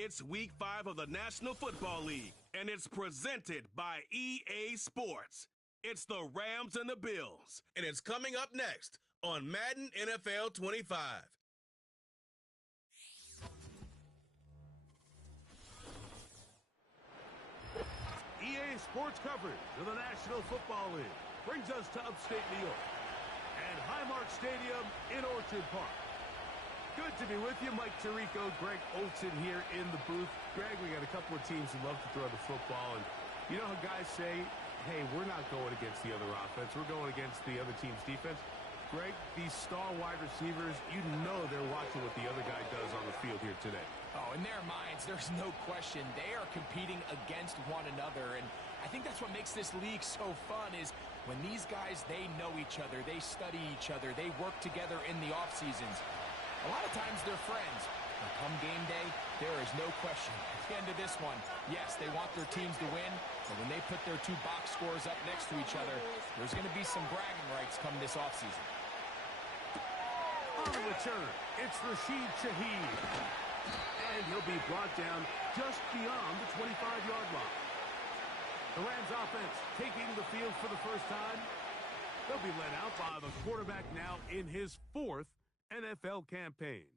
It's Week 5 of the National Football League, and it's presented by EA Sports. It's the Rams and the Bills, and it's coming up next on Madden NFL 25. EA Sports coverage of the National Football League brings us to upstate New York and Highmark Stadium in Orchard Park. Good to be with you. Mike Tirico, Greg Olson here in the booth. Greg, we got a couple of teams who love to throw the football, and you know how guys say, hey, we're not going against the other offense. We're going against the other team's defense. Greg, these star wide receivers, you know they're watching what the other guy does on the field here today. Oh, in their minds, there's no question. They are competing against one another, and I think that's what makes this league so fun is when these guys, they know each other, they study each other, they work together in the off seasons. A lot of times they're friends, but come game day, there is no question. At the end of this one, yes, they want their teams to win, but when they put their two box scores up next to each other, there's going to be some bragging rights come this offseason. On the return, it's Rashid Shaheed. And he'll be brought down just beyond the 25-yard line. The Rams offense taking the field for the first time. They'll be led out by the quarterback now in his fourth NFL campaign.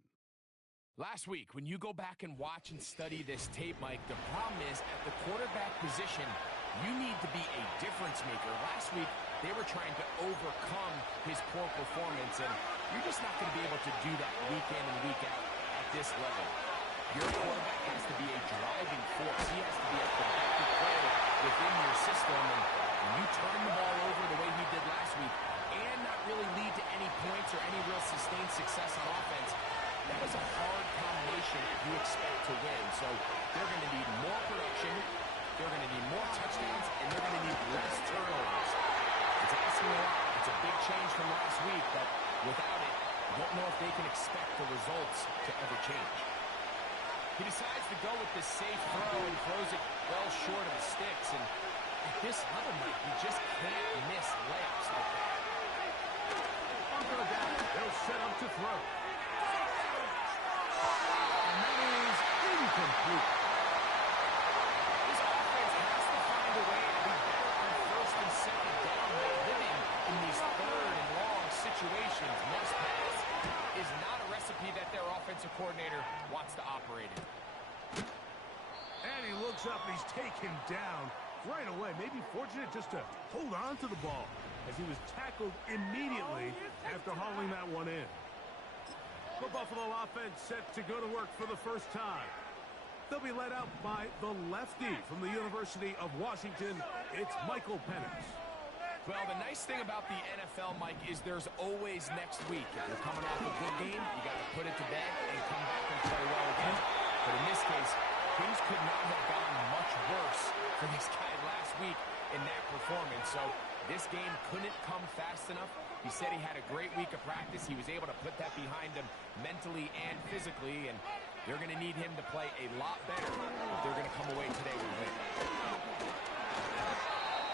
Last week, when you go back and watch and study this tape, Mike, the problem is at the quarterback position, you need to be a difference maker. Last week, they were trying to overcome his poor performance, and you're just not going to be able to do that week in and week out at this level. Your quarterback has to be a driving force. He has to be a productive player within your system, and when you turn the ball over the way he did last week and not really lead to any points or any real sustained success on offense, that is a hard combination if you expect to win. So they're going to need more production, they're going to need more touchdowns, and they're going to need less turnovers. It's asking a lot. It's a big change from last week, but without it, I don't know if they can expect the results to ever change. He decides to go with this safe throw and throws it well short of the sticks. And at this level, Mike, you just can't miss layups like that. On third down, they'll set up to throw. And that is incomplete. This offense has to find a way to be better on first and second down by living in these third and long situations. Must pass is not a recipe that their offensive coordinator wants to operate in. And he looks up and he's taken down right away. Maybe fortunate just to hold on to the ball as he was tackled immediately after hauling that one in. The Buffalo offense set to go to work for the first time. They'll be led out by the lefty from the University of Washington. It's Michael Penix. Well, the nice thing about the NFL, Mike, is there's always next week. If you're coming off a good game, you got to put it to bed and come back and play well again. But in this case, things could not have gone much worse for this guy last week in that performance. So this game couldn't come fast enough. He said he had a great week of practice. He was able to put that behind him mentally and physically, and they're going to need him to play a lot better if they're going to come away today with a win.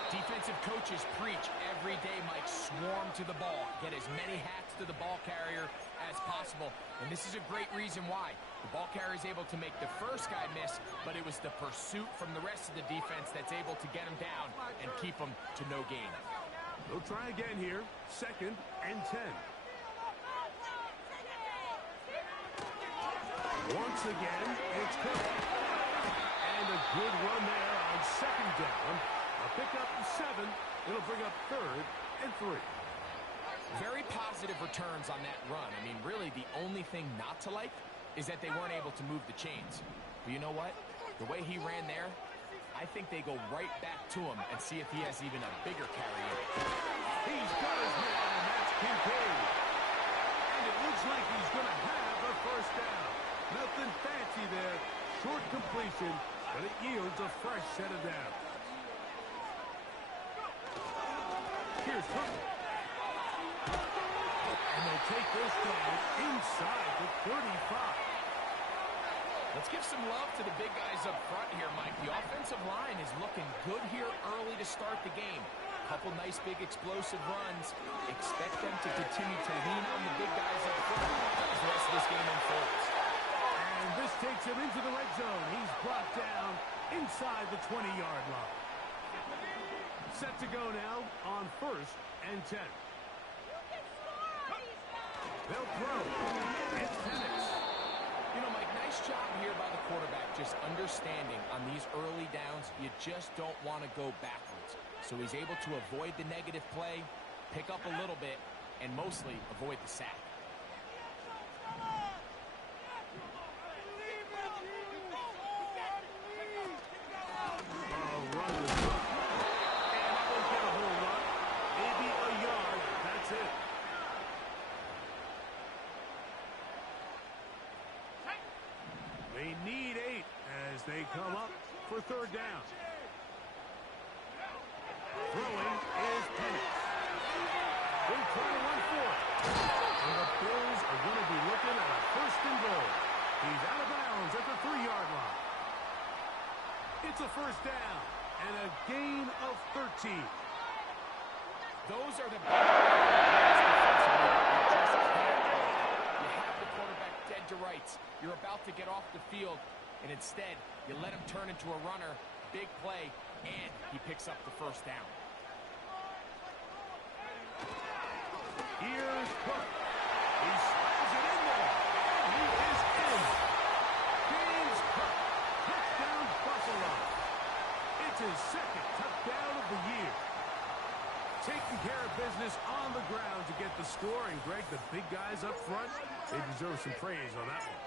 Defensive coaches preach every day, Mike, swarm to the ball. Get as many hats to the ball carrier as possible. And this is a great reason why. The ball carrier is able to make the first guy miss, but it was the pursuit from the rest of the defense that's able to get him down and keep him to no gain. They'll try again here. 2nd and 10. Once again, it's Cook. And a good run there on 2nd down. A pickup of 7. It'll bring up 3rd and 3. Very positive returns on that run. I mean, really, the only thing not to like is that they weren't able to move the chains. But you know what? The way he ran there, I think they go right back to him and see if he has even a bigger carry in it. He's got his man, and that's Kincaid. And it looks like he's going to have a first down. Nothing fancy there. Short completion, but it yields a fresh set of downs. Here's Cook. And they'll take this down inside the 35. Let's give some love to the big guys up front here, Mike. The offensive line is looking good here early to start the game. Couple nice big explosive runs. Expect them to continue to lean on the big guys up front as the rest of this game unfolds. And this takes him into the red zone. He's brought down inside the 20-yard line. Set to go now on 1st and 10. They'll throw. It's Penix. You know, Mike, nice job here by the quarterback, just understanding on these early downs, you just don't want to go backwards. So he's able to avoid the negative play, pick up a little bit, and mostly avoid the sack. They need 8 as they come up for 3rd down. Throwing is Penix. They'll try to run for it. And the Bills are going to be looking at a 1st and goal. He's out of bounds at the 3-yard line. It's a 1st down and a gain of 13. Those are the big plays. You have the quarterback dead to rights. You're about to get off the field, and instead, you let him turn into a runner, big play, and he picks up the 1st down. Here's Cook. He slams it in there, and he is in. James Cook, touchdown Buffalo. It's his 2nd touchdown of the year. Taking care of business on the ground to get the score, and Greg, the big guys up front, they deserve some praise on that one.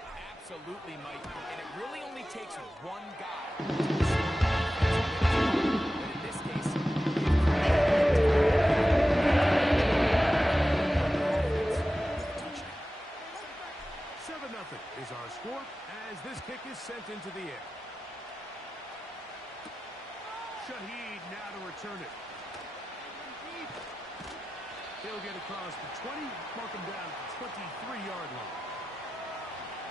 Absolutely, Mike. And it really only takes one guy. But in this case, 7-0 is our score as this kick is sent into the air. Shaheed now to return it. He'll get across the 20, mark him down at the 23-yard line.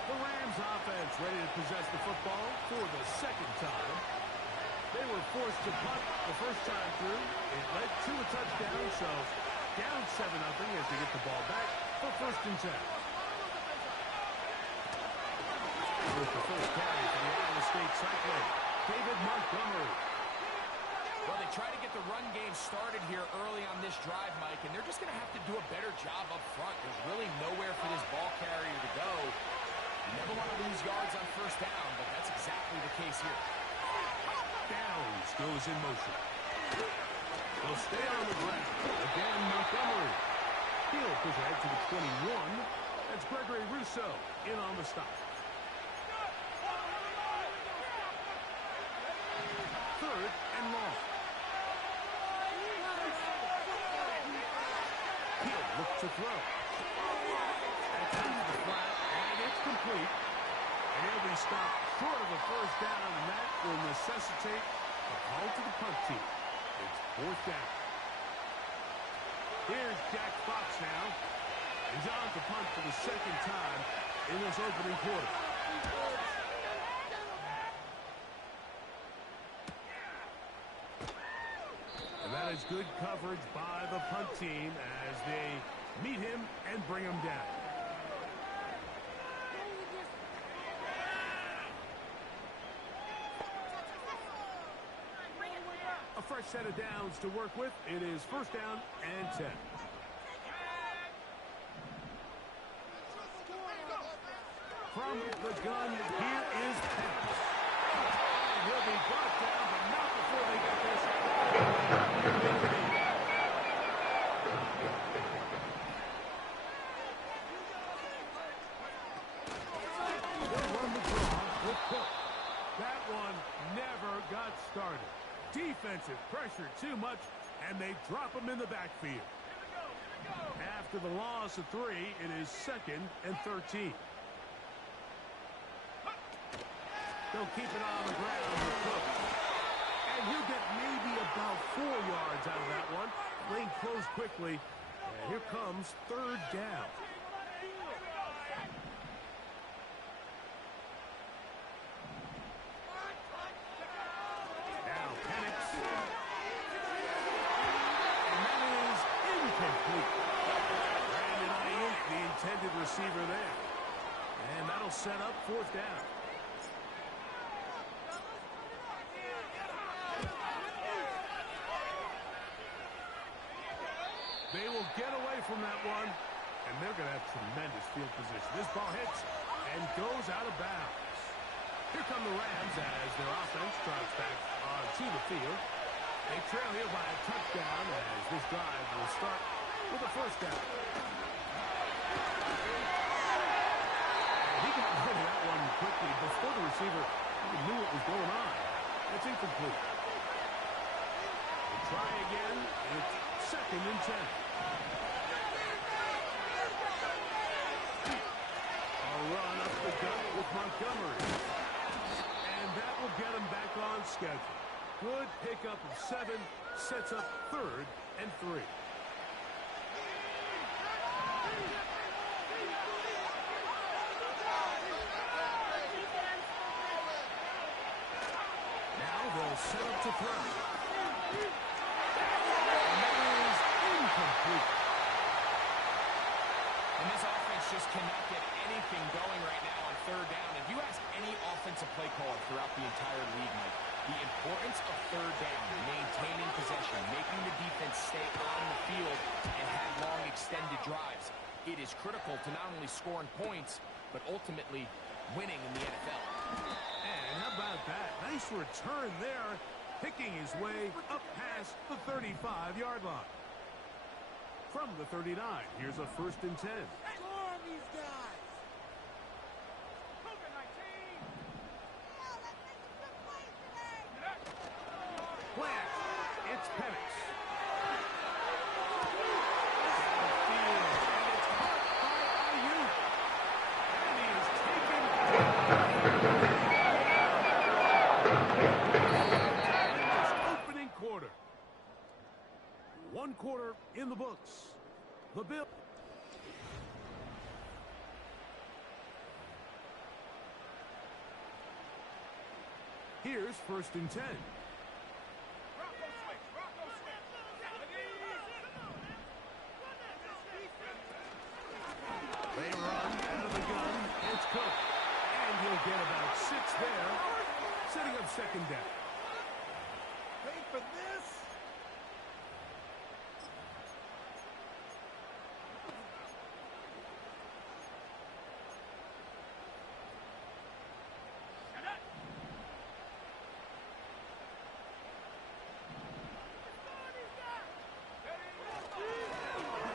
The Rams offense ready to possess the football for the 2nd time. They were forced to punt the 1st time through. It led to a touchdown, so down 7-0 as they get the ball back for 1st and 10. With the first carry for the Iowa State Cyclone, David Montgomery. Well, they try to get the run game started here early on this drive, Mike, and they're just going to have to do a better job up front. There's really nowhere for this ball carrier to go. You never want to lose yards on 1st down, but that's exactly the case here. Downs goes in motion. They'll stay on the ground. Again, Montgomery. He'll push ahead to the 21. That's Gregory Rousseau in on the stop. 3rd and long. He'll look to throw. That's out to the flat, and it's complete. And he'll be stopped short of a 1st down, and that will necessitate a call to the punt team. It's 4th down. Here's Jack Fox now. He's on to punt for the 2nd time in this opening quarter. And that is good coverage by the punt team as they meet him and bring him down. A fresh set of downs to work with. It is 1st down and 10. From the gun, here is Penix. He'll be brought down, but not before they get this. They'll run the draw with Cook. That one never got started. Defensive pressure too much, and they drop him in the backfield. After the loss of 3, it is 2nd and 13. They'll keep it on the ground with Cook. And he'll get maybe about 4 yards out of that one. Lane closed quickly. And here comes 3rd down. Now Penix. And that is incomplete. Brandon Ayuk, the intended receiver there. And that'll set up fourth down. They will get away from that one, and they're going to have tremendous field position. This ball hits and goes out of bounds. Here come the Rams as their offense drives back onto the field. They trail here by a touchdown as this drive will start with a first down. And he got rid of that one quickly before the receiver even knew what was going on. It's incomplete. They try again. It's 2nd and 10. A run up the gut with Montgomery. And that will get him back on schedule. Good pickup of 7, sets up 3rd and 3. Now they'll set up to throw. And that is incomplete. And this offense just cannot get anything going right now on 3rd down. If you ask any offensive play caller throughout the entire league, Mike, the importance of 3rd down, maintaining possession, making the defense stay on the field and have long extended drives, it is critical to not only scoring points, but ultimately winning in the NFL. And how about that? Nice return there, picking his way up past the 35-yard line. From the 39, here's a 1st and 10. Score on these guys! Plant. It's Penix. Opening quarter. 1 quarter in the books. The Bill. Here's 1st and 10. They run out of the gun. It's Cook. And he'll get about 6 there, setting up 2nd down. Wait for this!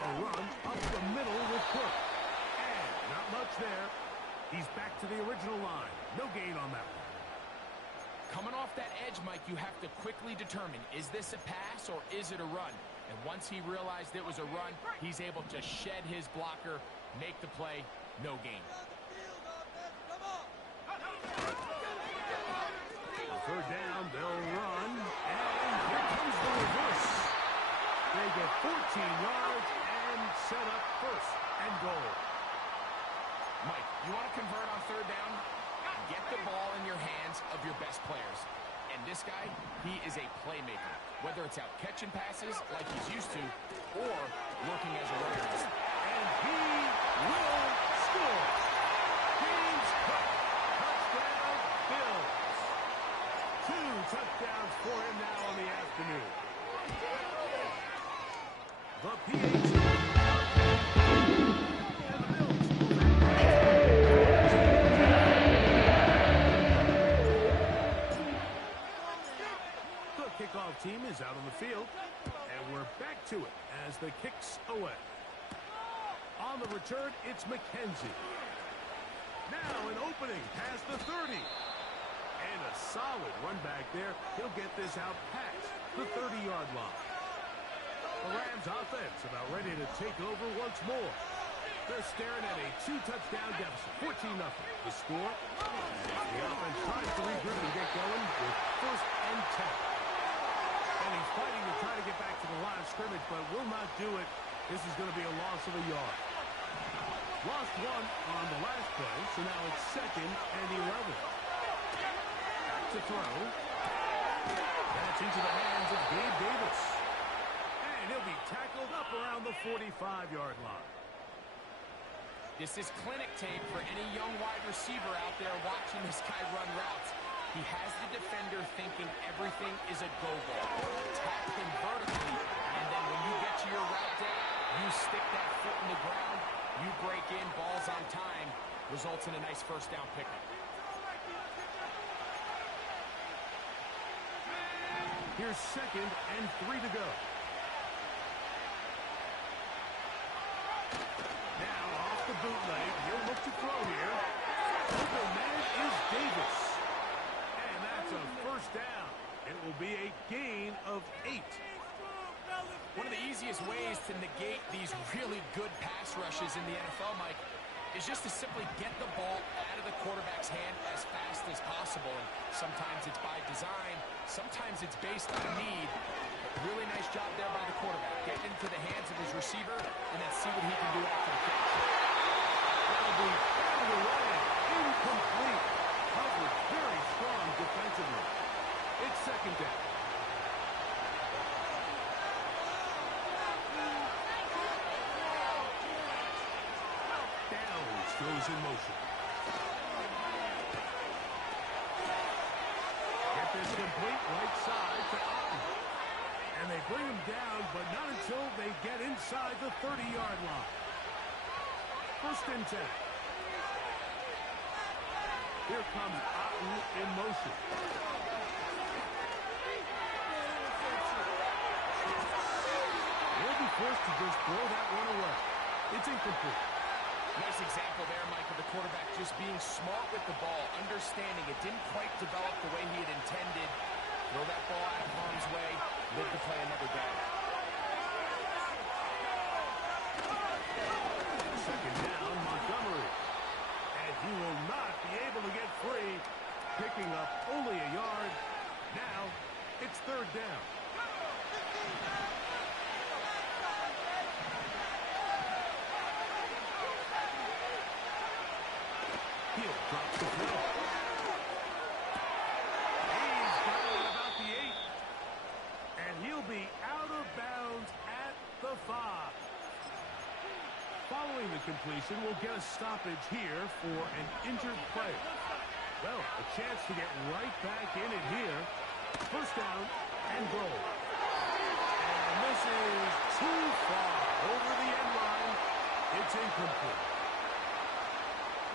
A run up the middle with Cook. And not much there. He's back to the original line. No gain on that one. Coming off that edge, Mike, you have to quickly determine, is this a pass or is it a run? And once he realized it was a run, he's able to shed his blocker, make the play, no gain. Third down, they'll run. And here comes the reverse. They get 14 yards and set up 1st and goal. Mike, you want to convert on 3rd down? Get the ball in your hands of your best players. And this guy, he is a playmaker. Whether it's out catching passes like he's used to, or working as a runner. And he will score. James Cook, touchdown, Bills. 2 touchdowns for him now on the afternoon. The PH. Kickoff team is out on the field, and we're back to it as the kick's away. On the return, it's McKenzie. Now an opening past the 30. And a solid run back there. He'll get this out past the 30-yard line. The Rams offense about ready to take over once more. They're staring at a 2-touchdown deficit, 14-0. The score, as the offense tries to regroup and get going with 1st and 10. And he's fighting to try to get back to the line of scrimmage, but will not do it. This is going to be a loss of a yard. Lost 1 on the last play, so now it's 2nd and 11. Back to throw. That's into the hands of Gabe Davis. And he'll be tackled up around the 45-yard line. This is clinic tape for any young wide receiver out there watching this guy run routes. He has the defender thinking everything is a go-ball. Tap him vertically, and then when you get to your route day, you stick that foot in the ground, you break in, balls on time, results in a nice first down pickup. Here's 2nd and 3 to go. Now off the bootleg, he'll look to throw here. Open man is Davis. And that's a first down. It will be a gain of 8. One of the easiest ways to negate these really good pass rushes in the NFL, Mike, is just to simply get the ball out of the quarterback's hand as fast as possible. And sometimes it's by design, sometimes it's based on need. But really nice job there by the quarterback. Get into the hands of his receiver and then see what he can do after the catch. That'll be batted away. Incomplete. Covered very strong defensively. It's 2nd down. Goes in motion. Get this complete right side to Otten. And they bring him down, but not until they get inside the 30-yard line. 1st and 10. Here comes Otten in motion. He'll be forced to just throw that one away. It's incomplete. Nice example there, Mike, of the quarterback just being smart with the ball, understanding it didn't quite develop the way he had intended. Throw that ball out of harm's way, live to play another down. 2nd down, Montgomery. And he will not be able to get free, picking up only a yard. Now, it's 3rd down. Hill drops the throw. He's got it about the 8. And he'll be out of bounds at the 5. Following the completion, we'll get a stoppage here for an injured player. Well, a chance to get right back in it here. 1st down and goal. And this is too far over the end line. It's incomplete.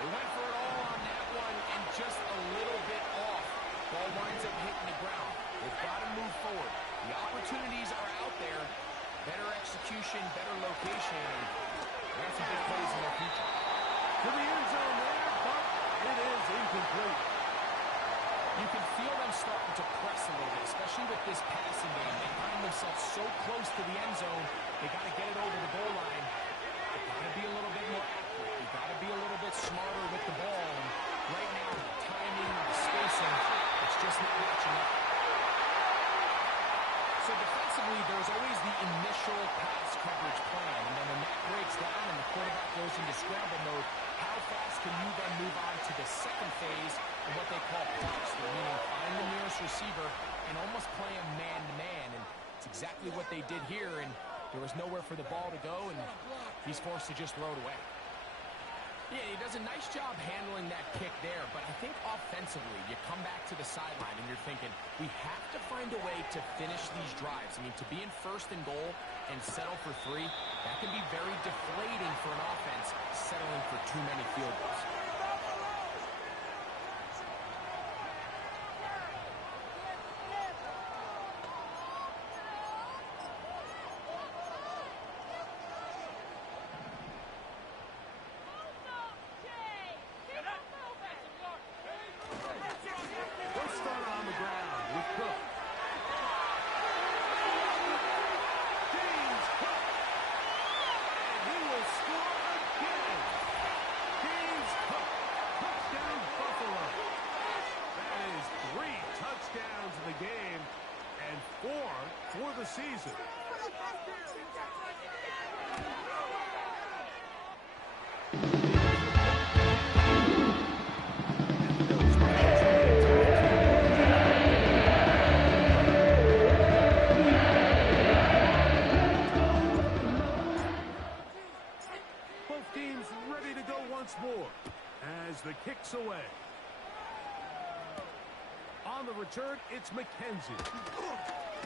They went for it all on that one and just a little bit off. Ball winds up hitting the ground. They've got to move forward. The opportunities are out there. Better execution, better location. That's some big plays in their future. To the end zone there, but it is incomplete. You can feel them starting to press a little bit, especially with this passing game. They find themselves so close to the end zone, they got to get it over the goal line. They got to be a little bit more accurate. They got to be a little bit smarter with the ball. And right now, the timing, the spacing, it's just not matching up. So defensively, there's always the initial pass coverage plan, and then when that breaks down and the quarterback goes into scramble mode, how fast can you then move on to the second phase and what they call plaster, meaning find the nearest receiver and almost play him man-to-man, and it's exactly what they did here, and there was nowhere for the ball to go, and he's forced to just throw it away. Yeah, he does a nice job handling that kick there, but I think offensively, you come back to the sideline and you're thinking, we have to find a way to finish these drives. I mean, to be in 1st and goal and settle for 3, that can be very deflating for an offense settling for too many field goals. For the season. Both teams ready to go the return, it's McKenzie.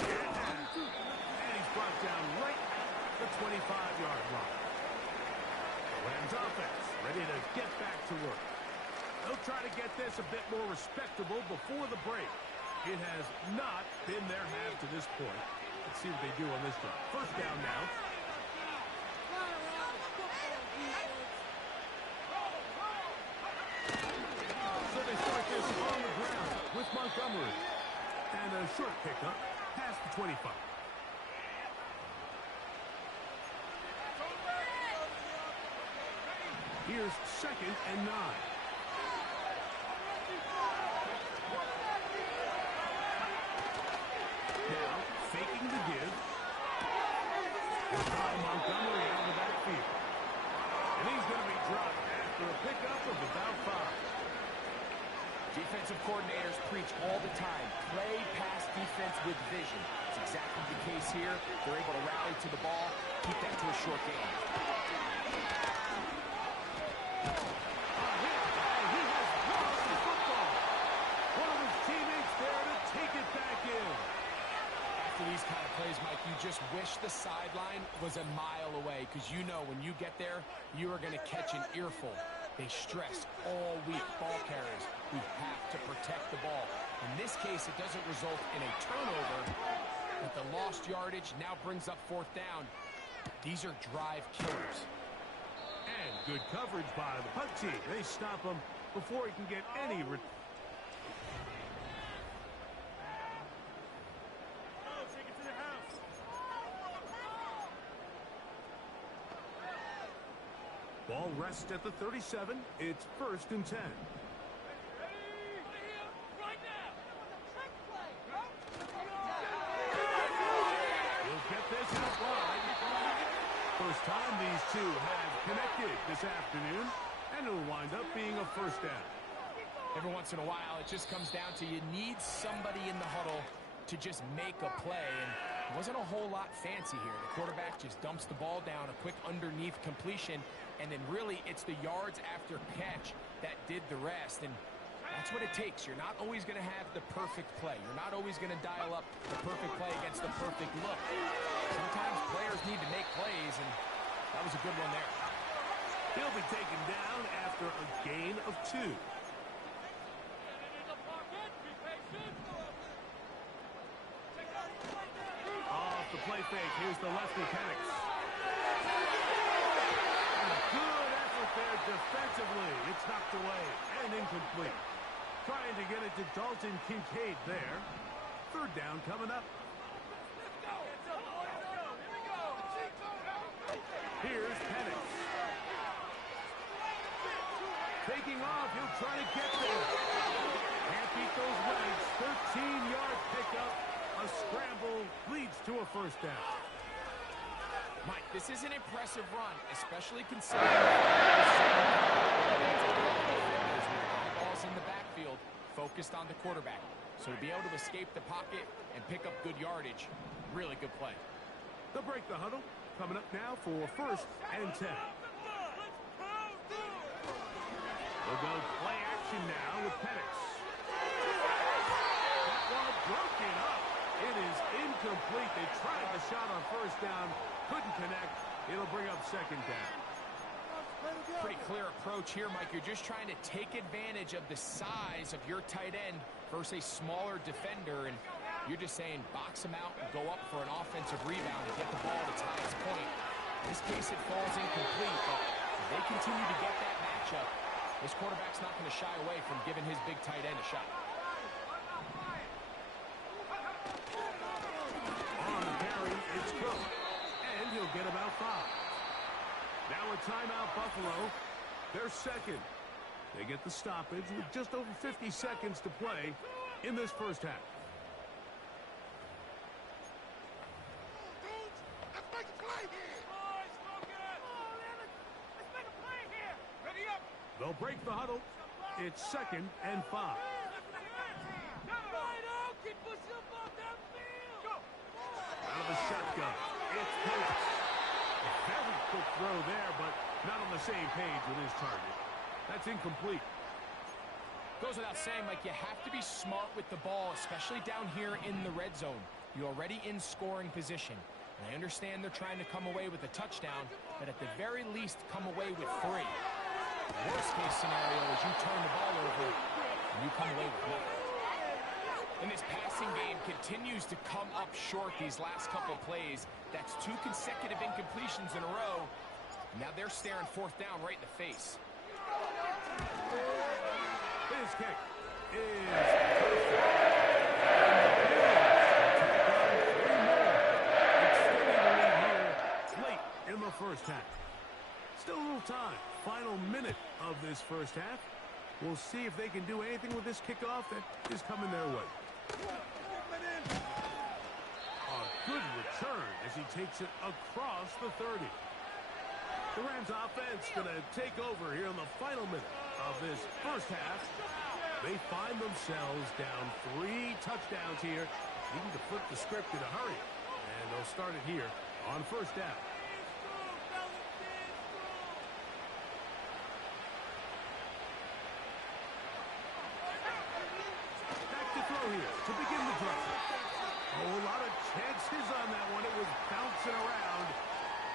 And he's brought down right at the 25-yard line. Rams offense ready to get back to work. They'll try to get this a bit more respectable before the break. It has not been their half to this point. Let's see what they do on this drive. First down now. So they start this on the ground with Montgomery. And a short pickup past the 25. Here's 2nd and 9. Now, faking the give. Montgomery out of the backfield. And he's going to be dropped after a pickup of about 5. Defensive coordinators preach all the time, play pass defense with vision. It's exactly the case here. They're able to rally to the ball, keep that to a short game. He has lost the football. One of his teammates there to take it back in. After these kind of plays, Mike, you just wish the sideline was a mile away, because you know when you get there, you are going to catch an earful. They stress all week, ball carriers. We have to protect the ball. In this case, it doesn't result in a turnover, but the lost yardage now brings up 4th down. These are drive killers. And good coverage by the punt team. They stop him before he can get any Ball rests at the 37. It's 1st and 10. He'll get this out wide. First time these two have connected this afternoon, and it'll wind up being a 1st down. Every once in a while, it just comes down to you need somebody in the huddle to just make a play, and it wasn't a whole lot fancy here. The quarterback just dumps the ball down, a quick underneath completion, and then really it's the yards after catch that did the rest, and that's what it takes. You're not always going to have the perfect play. You're not always going to dial up the perfect play against the perfect look. Sometimes players need to make plays, and that was a good one there. He'll be taken down after a gain of 2. Off the play fake, here's the lefty Penix. Good effort there defensively. It's knocked away and incomplete. Trying to get it to Dalton Kincaid there. 3rd down coming up. Here's Penix. Taking off, he'll try to get there. Can't beat those legs. 13-yard pickup. A scramble leads to a 1st down. Mike, this is an impressive run, especially considering balls in the backfield, focused on the quarterback. So to be able to escape the pocket and pick up good yardage, really good play. They'll break the huddle. Coming up now for 1st and 10. We'll go play action now with Penix. That one broken up. It is incomplete. They tried the shot on 1st down. Couldn't connect. It'll bring up 2nd down. Pretty clear approach here, Mike. You're just trying to take advantage of the size of your tight end versus a smaller defender, and you're just saying box him out and go up for an offensive rebound and get the ball at its highest point. In this case, it falls incomplete, but if they continue to get that matchup, this quarterback's not going to shy away from giving his big tight end a shot. On the carry, it's Cook, and he'll get about 5. Now a timeout, Buffalo. They're 2nd. They get the stoppage with just over 50 seconds to play in this 1st half. Let's make a play here. Let's make a play here. Ready up. They'll break the huddle. It's 2nd and 5. Out of the shotgun. It's Penix. A very quick throw there, but not on the same page with his target. That's incomplete. Goes without saying, Mike, you have to be smart with the ball, especially down here in the red zone. You're already in scoring position. And I understand they're trying to come away with a touchdown, but at the very least, come away with 3. Worst case scenario is you turn the ball over and you come away with nothing. And this passing game continues to come up short these last couple plays. That's 2 consecutive incompletions in a row. Now they're staring 4th down right in the face. His kick is late in the first half. Still a little time. Final minute of this first half. We'll see if they can do anything with this kickoff that is coming their way. A good return as he takes it across the 30. The Rams offense going to take over here in the final minute of this first half. They find themselves down 3 touchdowns here, needing to flip the script in a hurry. And they'll start it here on first down. Back to throw here to begin the drive. Oh, a lot of chances on that one. It was bouncing around,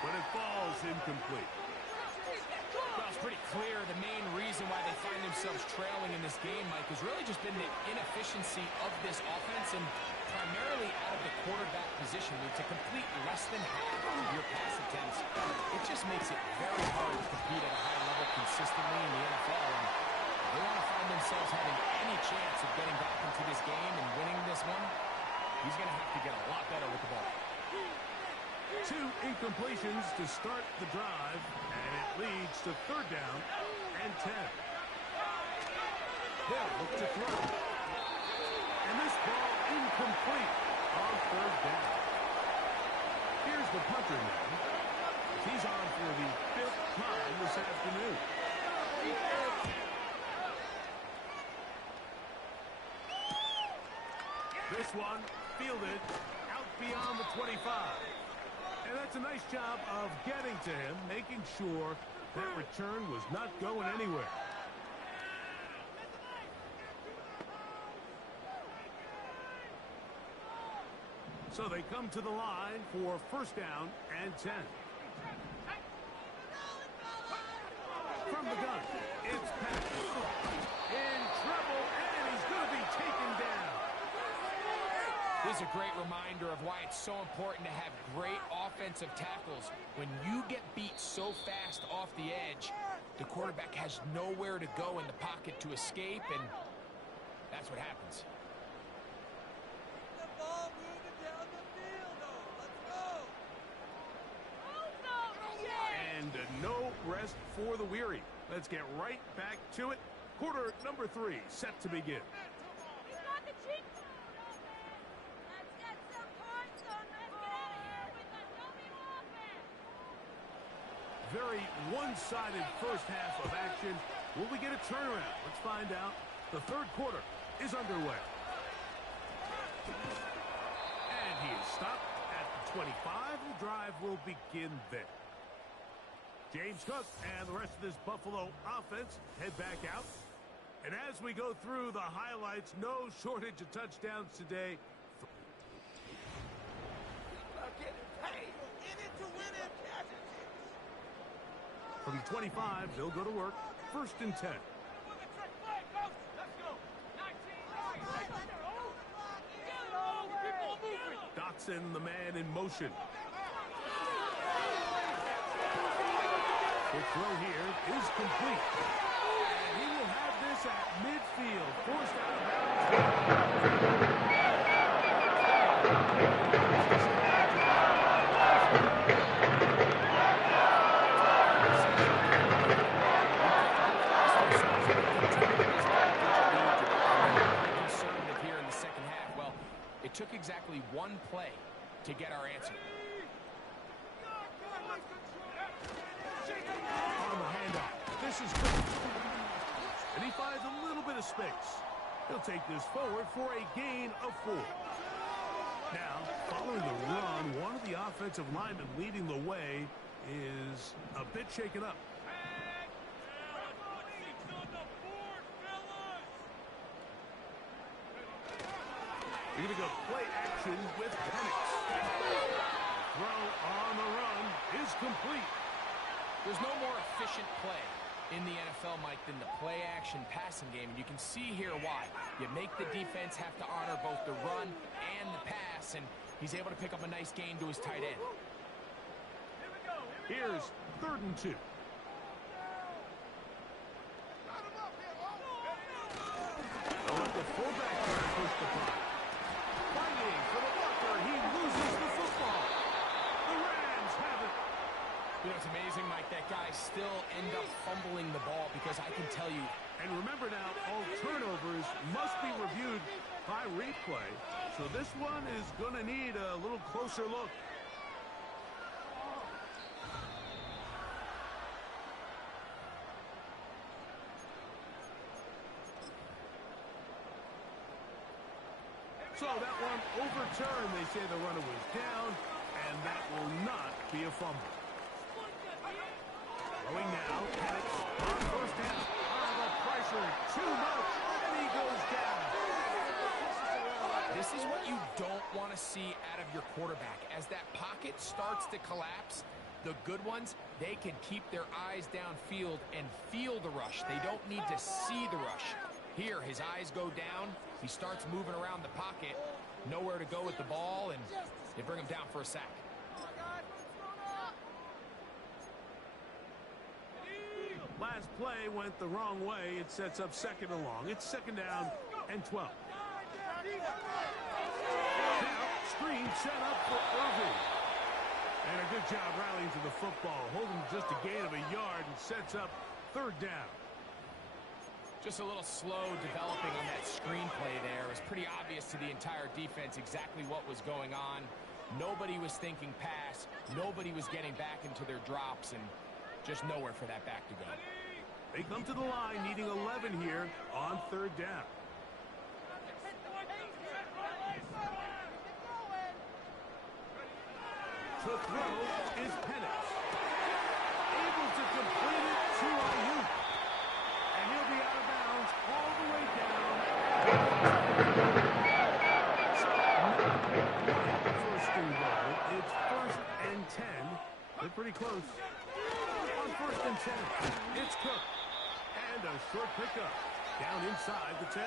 but it falls incomplete. Well, it's pretty clear the main reason why they find themselves trailing in this game, Mike, has really just been the inefficiency of this offense and primarily out of the quarterback position. To complete less than half of your pass attempts, it just makes it very hard to compete at a high level consistently in the NFL. And they want to find themselves having any chance of getting back into this game and winning this one. He's going to have to get a lot better with the ball. 2 incompletions to start the drive, and it leads to 3rd down and 10. They'll look to throw. And this ball incomplete on 3rd down. Here's the punter now. He's on for the 5th time this afternoon. This one fielded out beyond the 25. And that's a nice job of getting to him, making sure that return was not going anywhere. So they come to the line for first down and 10. From the gun, it's Pat. In trouble, and he's going to be taken down. This is a great reminder of why it's so important to have great offensive tackles. When you get beat so fast off the edge, the quarterback has nowhere to go in the pocket to escape, and that's what happens. The ball moving down the field, though. Let's go. And no rest for the weary. Let's get right back to it. Quarter number 3 set to begin. He's got the cheek. Let's get some points on. Let's get out of here with the dummy offense. Very one-sided first half of action. Will we get a turnaround? Let's find out. The 3rd quarter is underway. And he is stopped at the 25. The drive will begin there. James Cook and the rest of this Buffalo offense head back out. And as we go through the highlights, no shortage of touchdowns today. Not getting paid. In it to win it. From the 25, they'll go to work. First and 10. Dotson, the man in motion. The throw here is complete. And he will have this at midfield. Forced out of bounds. Conservative here in the second half. Well, it took exactly 1 play to get our answer. On the handoff. This is good. And he finds a little bit of space. He'll take this forward for a gain of 4. Now, following the run, one of the offensive linemen leading the way is a bit shaken up. You're going to go play action with Penix. Throw on the run is complete. There's no more efficient play in the NFL, Mike, than the play-action passing game. And you can see here why. You make the defense have to honor both the run and the pass, and he's able to pick up a nice gain to his tight end. Here's 3rd and 2. The fullback trying to push the punt. Fighting for the blocker. He loses the football. The Rams have it. You know, it's amazing, Mike, that guys still end up fumbling the ball because I can tell you. And remember now, all turnovers must be reviewed by replay. So this one is going to need a little closer look. So that one overturned. They say the runner was down, and that will not be a fumble. Throwing now, Penix on 1st down. The pressure, too much, and he goes down. This is what you don't want to see out of your quarterback. As that pocket starts to collapse, the good ones, they can keep their eyes downfield and feel the rush. They don't need to see the rush. Here, his eyes go down. He starts moving around the pocket. Nowhere to go with the ball, and they bring him down for a sack. Last play went the wrong way. It sets up 2nd and long. It's 2nd down and 12. Now, screen set up for Irving. And a good job rallying to the football. Holding just a gain of a yard and sets up 3rd down. Just a little slow developing on that screenplay there. It was pretty obvious to the entire defense exactly what was going on. Nobody was thinking pass. Nobody was getting back into their drops, and just nowhere for that back to go. They come to the line needing 11 here on 3rd down. To throw is Penix. Able to complete it to Ayuk. And he'll be out of bounds all the way down. First and goal. It's 1st and 10. They're pretty close. On 1st and 10, it's Cook. And a short pickup down inside the 10.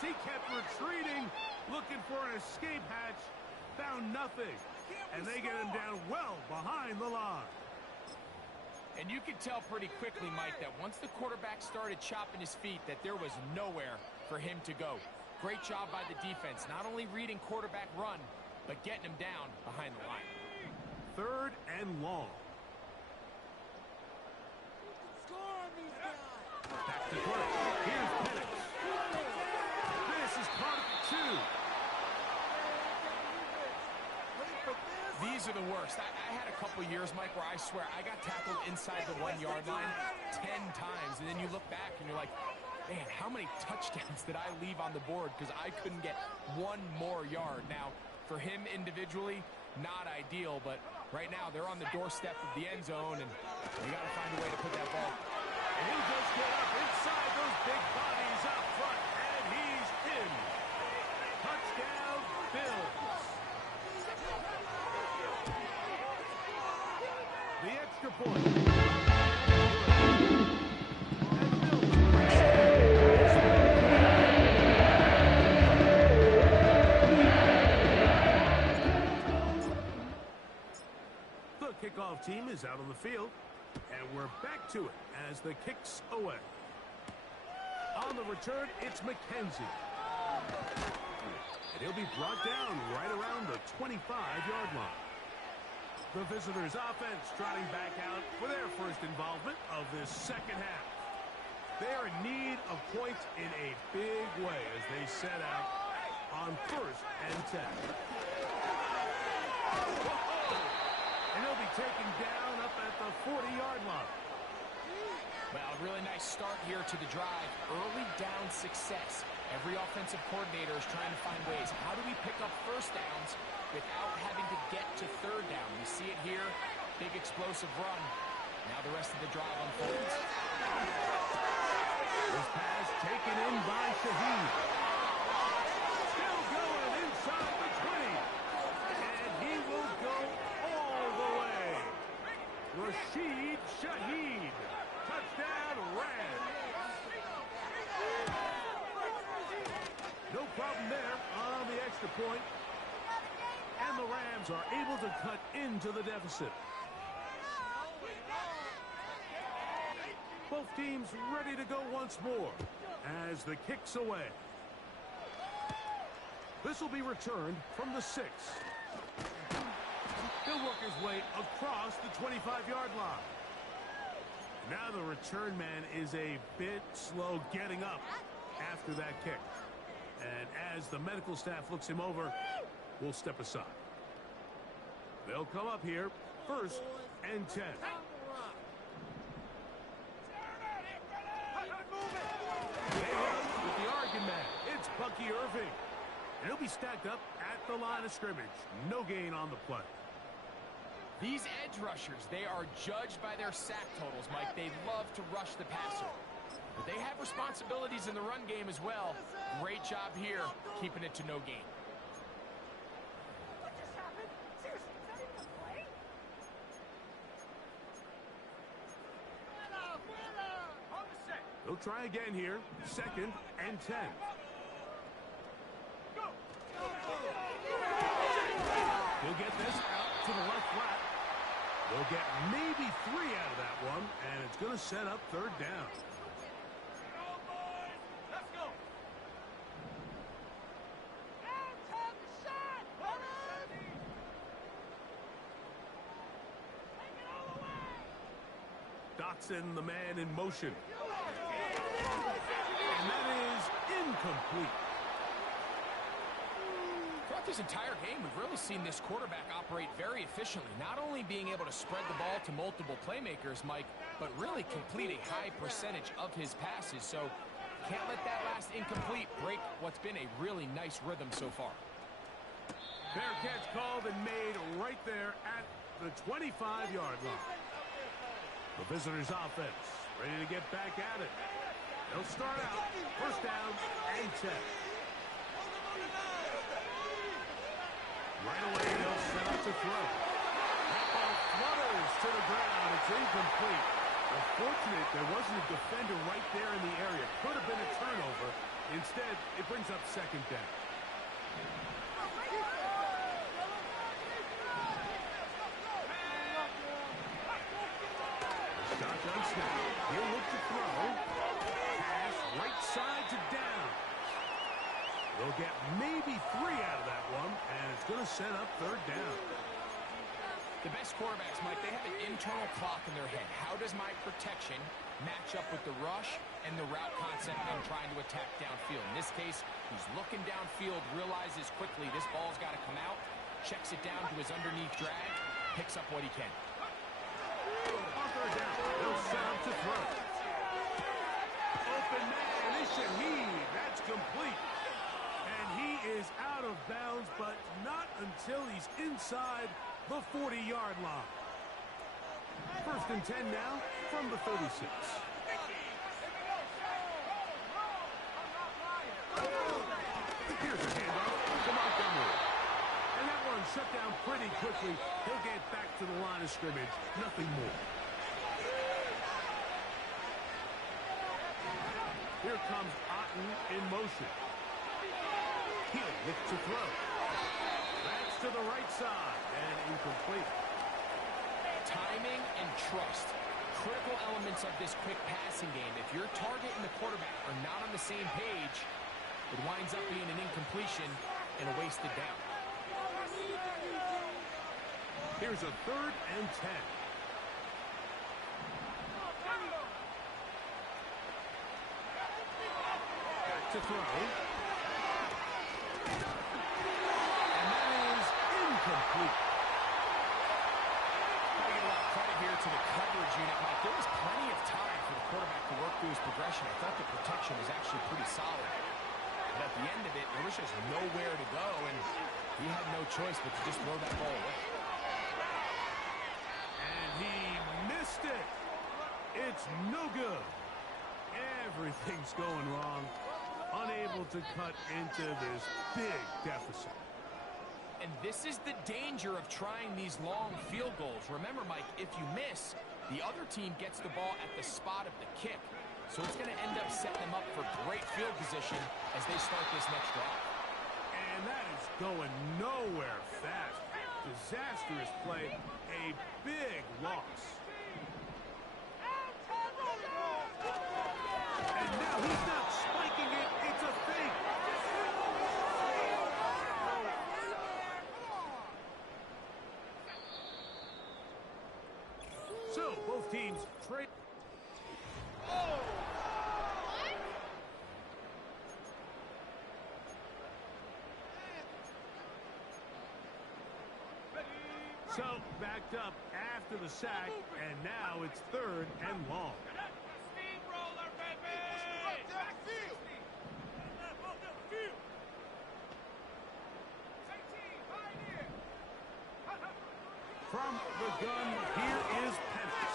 He kept retreating, looking for an escape hatch, found nothing, and they get him down well behind the line. And you could tell pretty quickly, Mike, that once the quarterback started chopping his feet, that there was nowhere for him to go. Great job by the defense, not only reading quarterback run, but getting him down behind the line. 3rd and long. Back to Cook. Here's Penix. This is part 2. These are the worst. I had a couple years, Mike, where I swear I got tackled inside the 1-yard line 10 times, and then you look back and you're like, man, how many touchdowns did I leave on the board because I couldn't get one more yard? Now, for him individually, not ideal, but right now they're on the doorstep of the end zone, and you got to find a way to put that ball. And he'll just get up inside those big bodies out front, and he's in. Touchdown, Bills. The extra point. The kickoff team is out on the field, and we're back to it as the kick's away. On the return, it's McKenzie. And he'll be brought down right around the 25-yard line. The visitors' offense trotting back out for their first involvement of this second half. They are in need of points in a big way as they set out on 1st and 10. And he'll be taken down up at the 40-yard line. Well, a really nice start here to the drive. Early down success. Every offensive coordinator is trying to find ways. How do we pick up first downs without having to get to third down? We see it here. Big explosive run. Now the rest of the drive unfolds. This pass taken in by Shaheed. Still going inside the 20. And he will go all the way. Rashid Shaheed. Touchdown, Rams. No problem there on the extra point. And the Rams are able to cut into the deficit. Both teams ready to go once more as the kick's away. This will be returned from the 6. He'll work his way across the 25-yard line. Now the return man is a bit slow getting up after that kick. And as the medical staff looks him over, we'll step aside. They'll come up here, 1st and 10. With the argument, it's Bucky Irving. And he'll be stacked up at the line of scrimmage. No gain on the play. These edge rushers, they are judged by their sack totals, Mike. They love to rush the passer. But they have responsibilities in the run game as well. Great job here, keeping it to no gain. What just happened? Seriously, is that even a play? They'll try again here, 2nd and 10. He'll get this out to the left flat. They'll get maybe 3 out of that one, and it's going to set up 3rd down. Dotson, the man in motion. And that is incomplete. Throughout this entire game, we've really seen this quarterback operate very efficiently, not only being able to spread the ball to multiple playmakers, Mike, but really complete a high percentage of his passes. So can't let that last incomplete break what's been a really nice rhythm so far. Fair catch called and made right there at the 25-yard line. The visitors' offense ready to get back at it. They'll start out 1st down and 10. Right away, they'll set up to throw. That ball flutters to the ground. It's incomplete. Unfortunate there wasn't a defender right there in the area. Could have been a turnover. Instead, it brings up 2nd down. Shotgun snap. He'll look to throw. Pass right side to down. They'll get maybe 3 out of that one, and it's going to set up 3rd down. The best quarterbacks, Mike, they have an internal clock in their head. How does my protection match up with the rush and the route concept I'm trying to attack downfield? In this case, he's looking downfield, realizes quickly this ball's got to come out, checks it down to his underneath drag, picks up what he can. On 3rd down, they'll set up to throw. Open man, it's Shaheed. That's complete. And he is out of bounds, but not until he's inside the 40-yard line. 1st and 10 now from the 36. Here's a handoff to Montgomery. And that one shut down pretty quickly. He'll get back to the line of scrimmage. Nothing more. Here comes Otten in motion. He'll look to throw. That's to the right side and incomplete. Timing and trust. Critical elements of this quick passing game. If your target and the quarterback are not on the same page, it winds up being an incompletion and a wasted down. Here's a 3rd and 10. Back to throw. And that is incomplete. Gotta get a lot credit here to the coverage unit, Mike. There was plenty of time for the quarterback to work through his progression. I thought the protection was actually pretty solid. But at the end of it, there was just nowhere to go, and he had no choice but to just throw that ball away. And he missed it. It's no good. Everything's going wrong. Unable to cut into this big deficit. And this is the danger of trying these long field goals. Remember, Mike, if you miss, the other team gets the ball at the spot of the kick. So it's going to end up setting them up for great field position as they start this next drive. And that is going nowhere fast. Disastrous play. A big loss. And now he's not spiking it. It's a fake. So both teams trade. So, backed up after the sack, and now it's 3rd and long. Steamroller, baby! From the gun, here is Penix.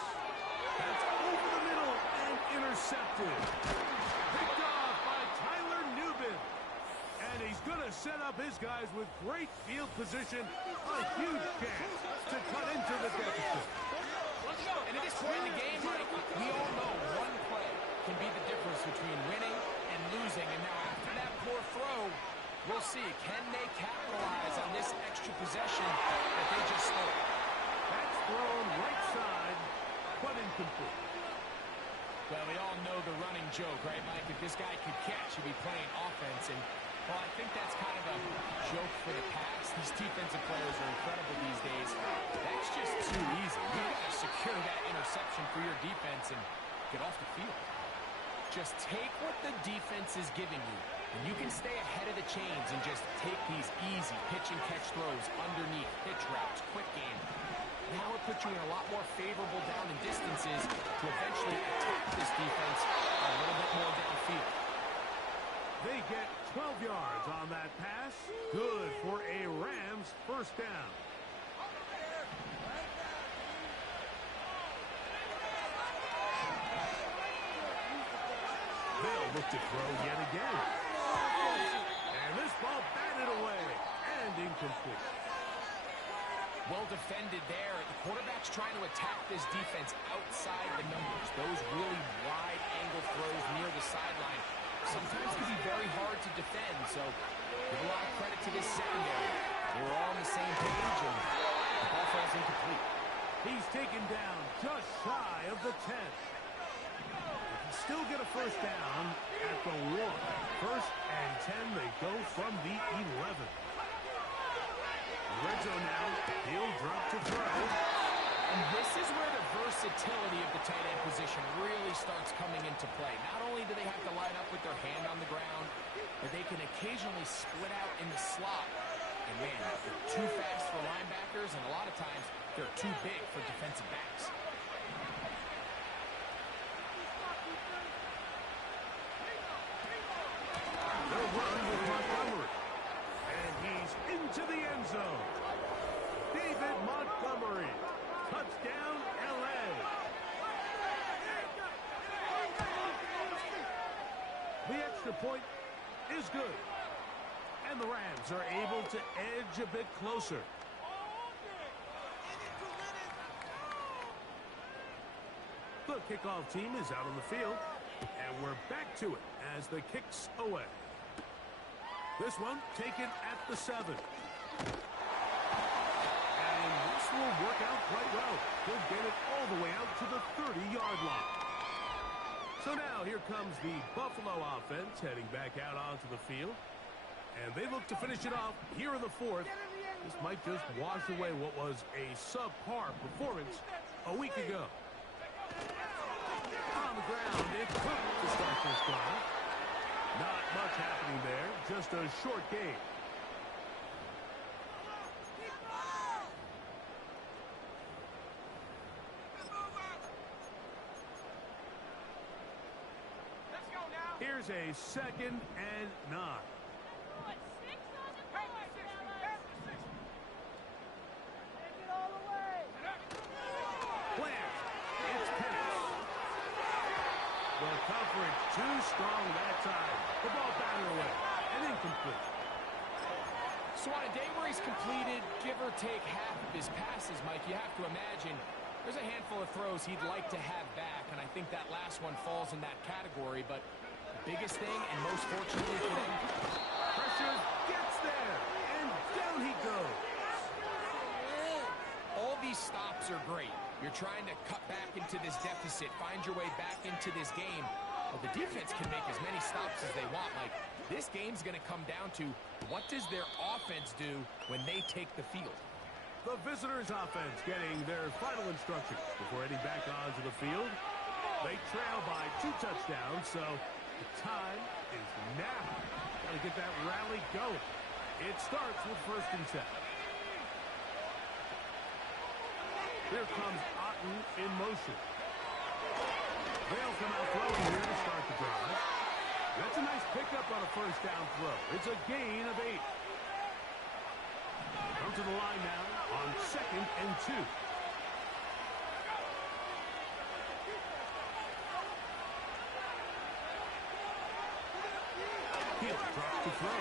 That's over the middle and intercepted. Picked off by Tyler Newbin. And he's going to set up his guys with great field position. A huge chance to cut into the deficit. And at this point in the game, Mike, we all know one play can be the difference between winning and losing. And now after that poor throw, we'll see. Can they capitalize on this extra possession that they just stole? That's thrown right side, but incomplete. Well, we all know the running joke, right, Mike? If this guy could catch, he'd be playing offense. And, well, I think that's kind of a joke for the past. These defensive players are incredible these days. That's just too easy. You got to secure that interception for your defense and get off the field. Just take what the defense is giving you, and you can stay ahead of the chains and just take these easy pitch and catch throws underneath, pitch routes, quick game. Now it puts you in a lot more favorable down and distances to eventually attack this defense a little bit more downfield. They get 12 yards on that pass. Good for a Rams first down. They'll look to throw yet again. And this ball batted away and incomplete. Well defended there. The quarterback's trying to attack this defense outside the numbers. Those really wide angle throws near the sideline sometimes can be very hard to defend. So give a lot of credit to this secondary. They were all on the same page, and the ball falls incomplete. He's taken down just shy of the 10. They can still get a first down at the 1. 1st and 10, they go from the 11. Red zone now. He'll drop to throw. And this is where the versatility of the tight end position really starts coming into play. Not only do they have to line up with their hand on the ground, but they can occasionally split out in the slot. And man, they're too fast for linebackers, and a lot of times they're too big for defensive backs. They'll run with Montgomery. And he's into the end zone. David Montgomery. Touchdown, L.A. The extra point is good. And the Rams are able to edge a bit closer. The kickoff team is out on the field. And we're back to it as the kick's away. This one taken at the 7. And this will work out quite well. He'll get it all the way out to the 30-yard line. So now here comes the Buffalo offense heading back out onto the field. And they look to finish it off here in the 4th. This might just wash away what was a subpar performance a week ago. On the ground, it's Cook to start this drive. Not much happening there, just a short game. Here's a 2nd and 9. Put 6 on the board, fellas. Take it all away. Plant. It's Penix. The coverage too strong that time. The ball batted away and incomplete. So on a day where he's completed, give or take half of his passes, Mike, you have to imagine there's a handful of throws he'd like to have back, and I think that last one falls in that category. But the biggest thing, and most fortunately for them, Pressure gets there, and down he goes. all these stops are great. You're trying to cut back into this deficit, find your way back into this game. Well, the defense can make as many stops as they want, Mike. This game's going to come down to what does their offense do when they take the field? The visitors' offense getting their final instructions before heading back onto the field. They trail by 2 touchdowns, so the time is now. Got to get that rally going. It starts with 1st and 10. Here comes Otten in motion. They'll come out throwing here to start the drive. That's a nice pickup on a 1st down throw. It's a gain of 8. Come to the line now on 2nd and 2. Hill drops to throw.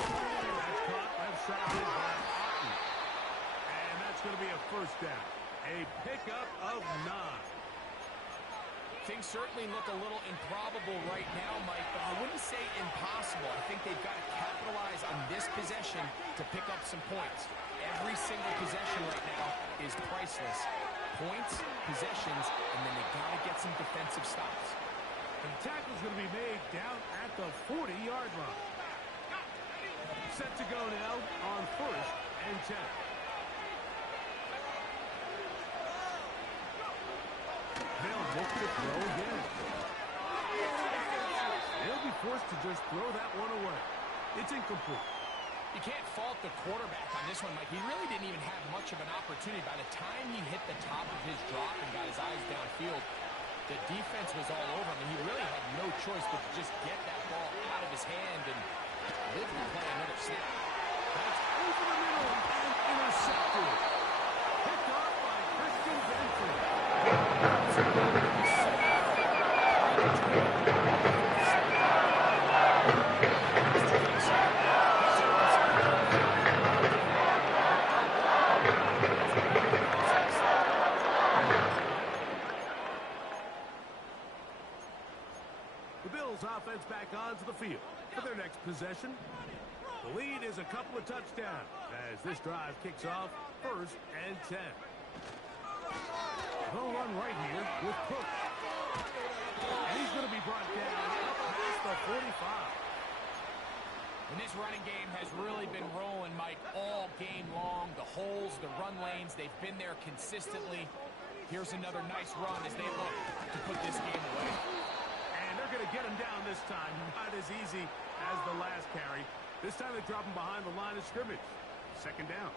That's caught left-sided by Otten. And that's going to be a 1st down. A pickup of 9. Things certainly look a little improbable right now, Mike, but I wouldn't say impossible. I think they've got to capitalize on this possession to pick up some points. Every single possession right now is priceless. Points, possessions, and then they got to get some defensive stops. And the tackle's going to be made down at the 40-yard line. Set to go now on 1st and 10. They'll look to throw again. They'll be forced to just throw that one away. It's incomplete. You can't fault the quarterback on this one, Mike. He really didn't even have much of an opportunity. By the time he hit the top of his drop and got his eyes downfield, the defense was all over him, and he really had no choice but to just get that ball out of his hand and live to play another snap. That's over the middle and intercepted. Picked off by Christian Benford. The Bills offense back onto the field for their next possession. The lead is a couple of touchdowns as this drive kicks off 1st and 10. They'll run right here with Cook. And he's going to be brought down up past the 45. And this running game has really been rolling, Mike, all game long. The holes, the run lanes, they've been there consistently. Here's another nice run as they look to put this game away. And they're going to get him down this time. Not as easy as the last carry. This time they drop him behind the line of scrimmage. 2nd down.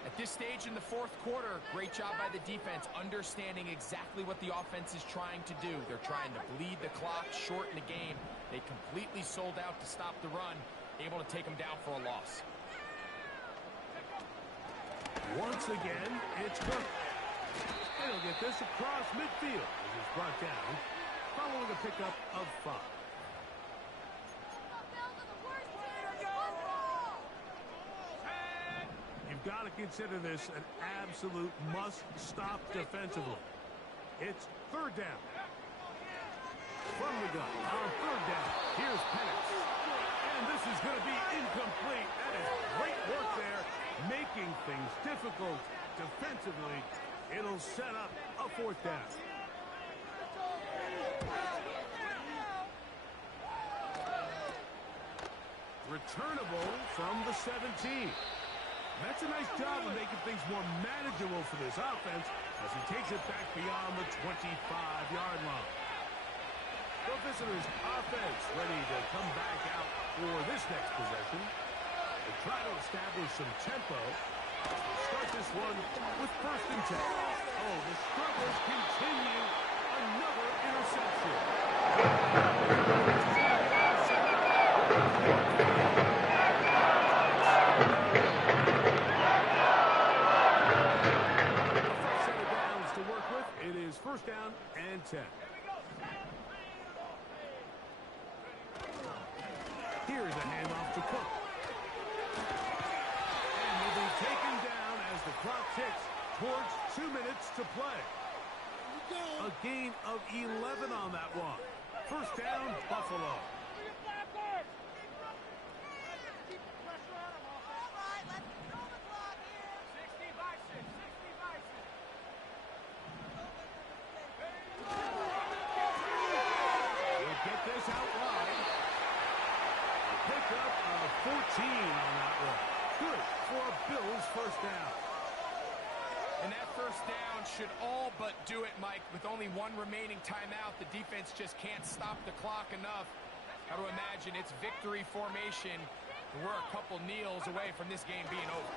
At this stage in the 4th quarter, great job by the defense, understanding exactly what the offense is trying to do. They're trying to bleed the clock, shorten the game. They completely sold out to stop the run, able to take them down for a loss. Once again, it's Cook. They'll get this across midfield as it's brought down, following a pickup of 5. You've got to consider this an absolute must-stop defensively. It's 3rd down. From the gun on 3rd down. Here's Penix. And this is going to be incomplete. That is great work there, making things difficult defensively. It'll set up a 4th down. Returnable from the 17. That's a nice job of making things more manageable for this offense as he takes it back beyond the 25-yard line. The visitors' offense ready to come back out for this next possession. They try to establish some tempo. Start this one with 1st and 10. Oh, the struggles continue another interception. First set of downs to work with. It is first down and 10. Here's a handoff to Cook. And will be taken down as the clock ticks towards 2 minutes to play. A gain of 11 on that one. First down, Buffalo. We'll get this out wide. A pickup of 14 on that one. Good for a Bills first down. And that first down should all but do it, Mike. With only one remaining timeout, the defense just can't stop the clock enough. Got to imagine it's victory formation, and we're a couple kneels away from this game being over.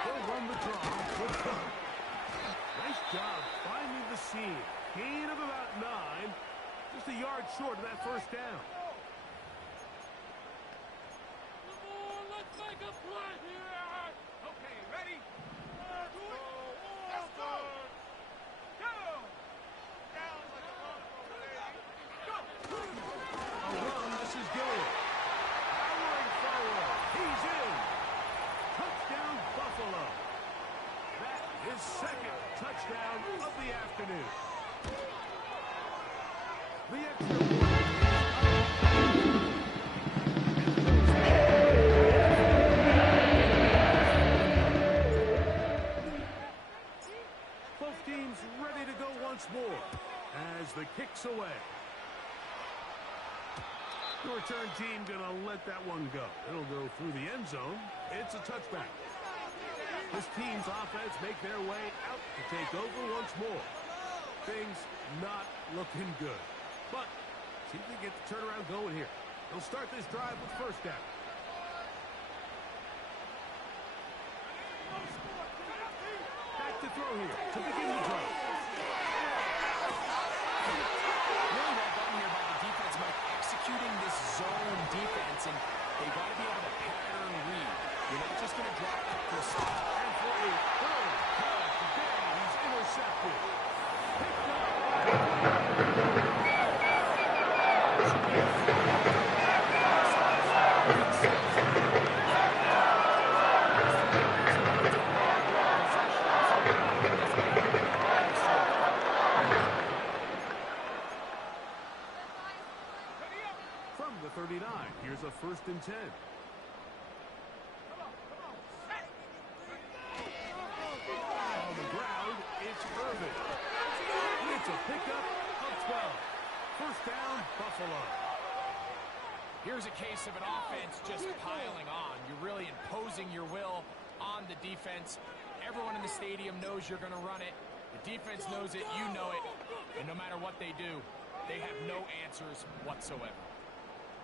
They'll run the draw with Cook. Nice job finding the seam. Gain of about 9. Just a yard short of that first down. Let's make a play here. Okay, ready? Let's go. A run, this is Gilliam. Powering forward. He's in. Touchdown, Buffalo. That is second touchdown of the afternoon. The extra point both teams ready to go once more as the kick's away. The return team gonna let that one go. It'll go through the end zone. It's a touchback. This team's offense make their way out to take over once more. Things not looking good. But see if they get the turnaround going here. They'll start this drive with first down. Back to throw here to begin the drive. Really well done here by the defense, Mike, executing this zone defense, and they got to be able to pattern read. You're not just going to drop back to a spot. And for a third time today, he's intercepted. Picked up. From the 39, here's a 1st and 10. On the ground, it's Irvin. It's a pickup of 12. First down, Buffalo. Here's a case of an offense just piling on. You're really imposing your will on the defense. Everyone in the stadium knows you're going to run it. The defense knows it, you know it. And no matter what they do, they have no answers whatsoever.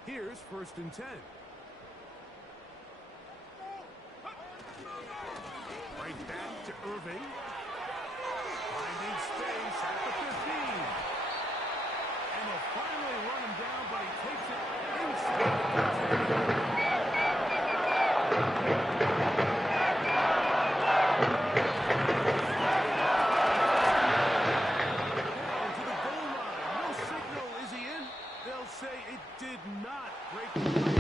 Here's 1st and 10. Right back to Irving. Finding space at the 15. And they'll finally run him down, but he takes it inside the 10. To the goal line. No signal. Is he in? They'll say it did not break the play.